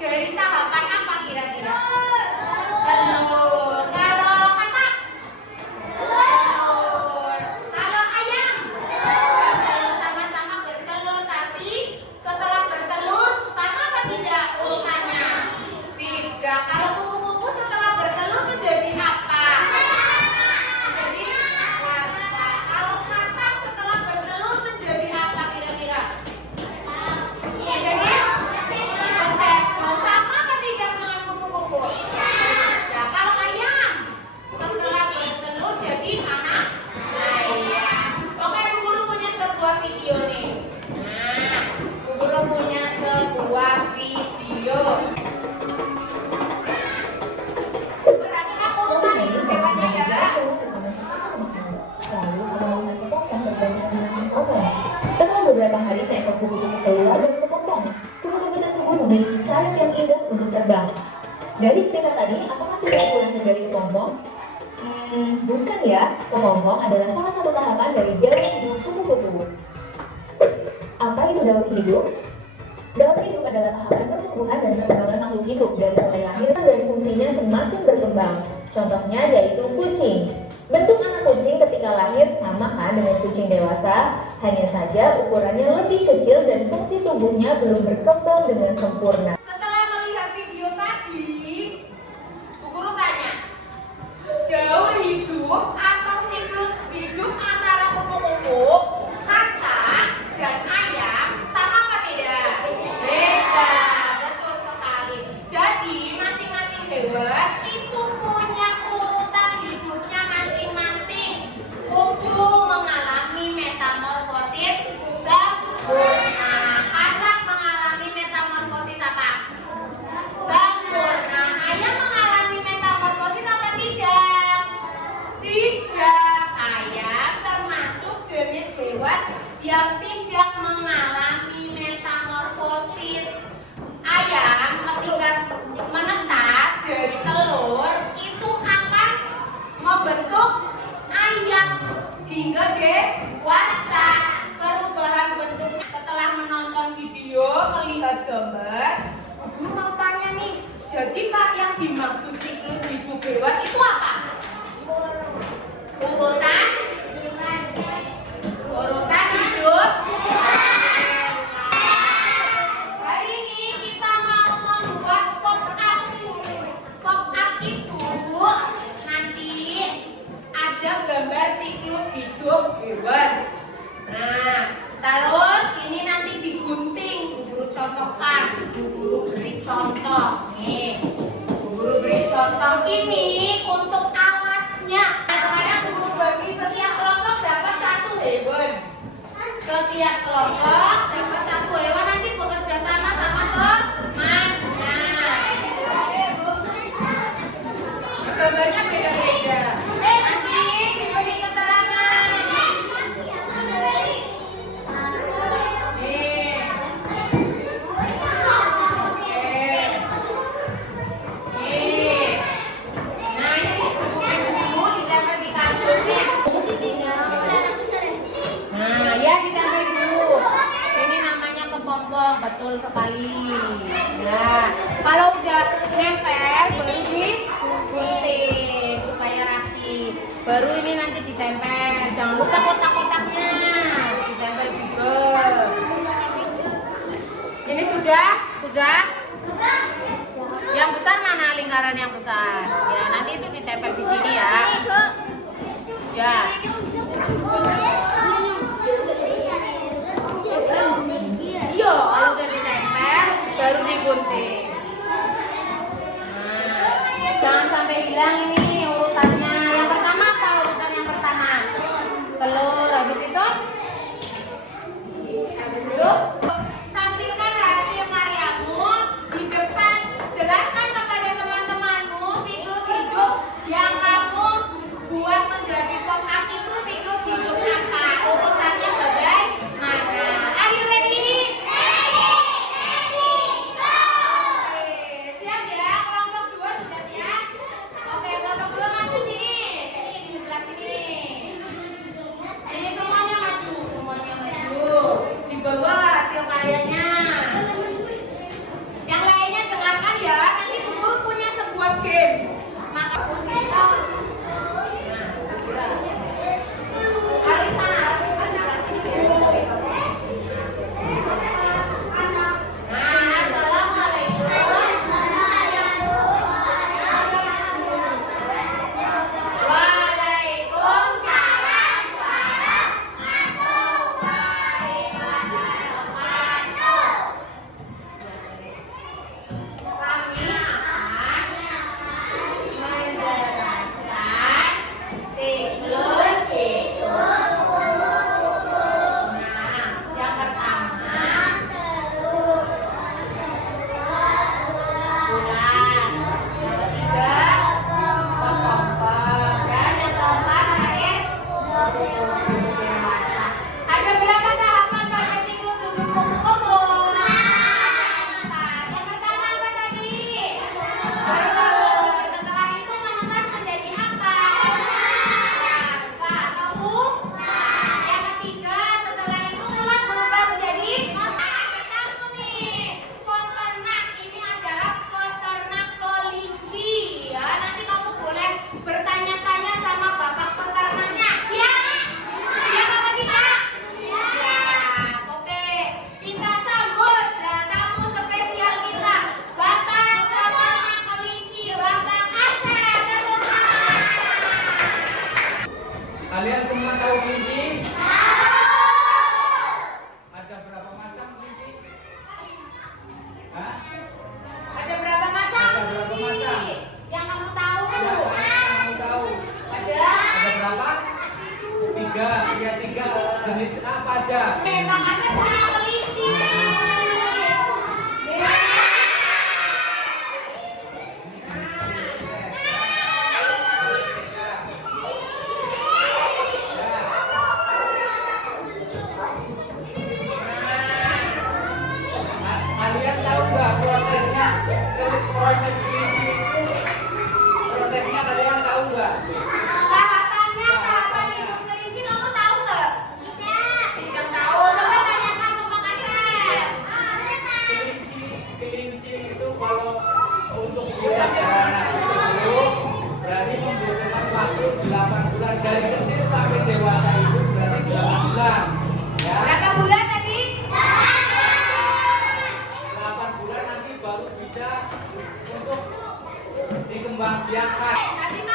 dari tahapan apa kira-kira? Telur. Kalau katak? Telur. Kalau ayam? Bertelur, sama-sama bertelur, tapi setelah bertelur sama apa tidak urutannya? Tidak. Kalau kupu-kupu setelah bertelur menjadi apa? Menjadi larva. Kalau katak setelah bertelur menjadi apa kira-kira? Menjadi konseptor. Sama apa tidak dengan kupu-kupu? Ya, kalau ayam setelah bertelur jadi anak ayam. Oke, Bu Guru punya sebuah video nih. Nah, Bu Guru punya sebuah video. Perhatikan urutan hidup hewannya ya. Setelah beberapa hari seekor kupu-kupu keluar dari kepompong. Kupu-kupu tersebut memiliki sayap yang indah untuk terbang. Dari cerita tadi, apakah sudah pulang dari kepompong? Bukan ya. Kepompong adalah salah satu tahapan dari jalan hidup kupu-kupu. Apa itu daur hidup? Daur hidup adalah tahapan pertumbuhan dan perkembangan makhluk hidup dari mulai lahir dan fungsinya semakin berkembang. Contohnya yaitu kucing. Bentuk anak kucing ketika lahir sama kan dengan kucing dewasa, hanya saja ukurannya lebih kecil dan fungsi tubuhnya belum berkembang dengan sempurna. Setelah melihat video tadi, Bu Guru tanya, daur hidup atau siklus hidup antara kupu-kupu, katak, dan ayam sama apa beda? Beda, betul sekali. Jadi masing-masing hewan itu punya urutan hidupnya masing-masing. Kupu mengalami metamorfosis sempurna. Katak mengalami metamorfosis apa? Sempurna. Ayam mengalami metamorfosis apa tidak? Tidak. Ayam termasuk jenis hewan yang tidak mengalami metamorfosis. Ayam ketika menetas dari telur itu akan membentuk ayam hingga dewasa. Perubahan bentuknya setelah menonton video, melihat gambar, Guru mau tanya nih, jadi Kak yang dimaksud siklus hidup hewan itu apa? Urutan hidup hewan. Hari ini kita mau membuat pop-up. Pop-up itu nanti ada gambar siklus hidup hewan. Nah, terus ini nanti digunting. Bu Guru contohkan. Bu Guru beri contoh. Nih, Bu Guru beri contoh ini untuk alasnya. Sekarang Bu Guru bagi setiap kelompok dapat satu hewan. Setiap kelompok dapat satu hewan, nanti bekerja sama sama temannya. Gambarnya beda-beda. Nanti diberi keterangan. Nih. Oke. Nih. Nah, ini buku ditempel di kartu nih. Nah, ya ditempel dulu. Ini namanya kepompong, betul sekali. Nah, kalau udah nempel baru digunting supaya rapi. Baru ini nanti ditempel. Jangan lupa kotak-kotaknya ditempel juga. Ini sudah? Yang besar mana lingkaran yang besar? Ya, nanti itu ditempel di sini ya. Ya. Iya, kalau udah ditempel baru digunting. Nah, jangan sampai hilang ini urutannya. Yang pertama apa urutan yang pertama? Telur. Habis itu tampilkan hasil karyamu di depan. Jelaskan kepada teman-temanmu siklus hidup yang kamu buat menjadi pop-up itu siklus hidup apa? Urutannya bagaimana? Are you ready? Ready, go! bisa untuk dikembangbiakan. Nanti